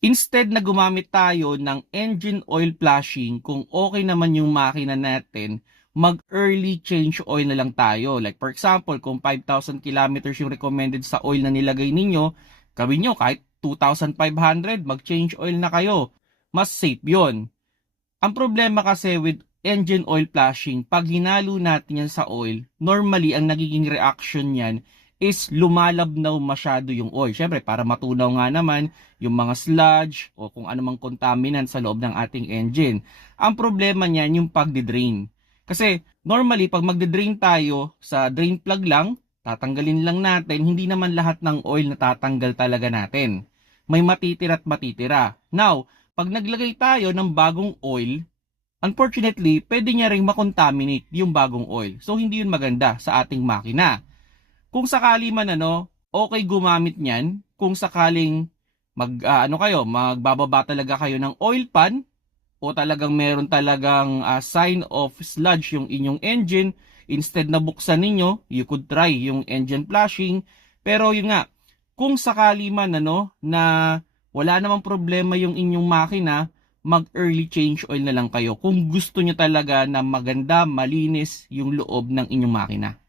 Instead na gumamit tayo ng engine oil flushing, kung okay naman yung makina natin, mag-early change oil na lang tayo. Like for example, kung 5,000 kilometers yung recommended sa oil na nilagay ninyo, gawin nyo kahit 2,500, mag-change oil na kayo. Mas safe yon. Ang problema kasi with engine oil flushing, pag hinalo natin yan sa oil, normally ang nagiging reaction niyan is lumalabnaw masyado yung oil. Siyempre, para matunaw nga naman yung mga sludge o kung anumang contaminant sa loob ng ating engine. Ang problema niyan yung pagdidrain. Kasi normally, pag magdidrain tayo sa drain plug lang, tatanggalin lang natin, hindi naman lahat ng oil na tatanggal talaga natin. May matitira at matitira. Now, pag naglagay tayo ng bagong oil, unfortunately, pwede niya ring makontaminate yung bagong oil. So, hindi yun maganda sa ating makina. Kung sakali man okay gumamit niyan, kung sakaling magbababa talaga kayo ng oil pan, o talagang meron talagang sign of sludge yung inyong engine, instead na buksan ninyo, you could try yung engine flushing. Pero yun nga, kung sakali man na wala namang problema yung inyong makina, mag-early change oil na lang kayo kung gusto nyo talaga na maganda, malinis yung loob ng inyong makina.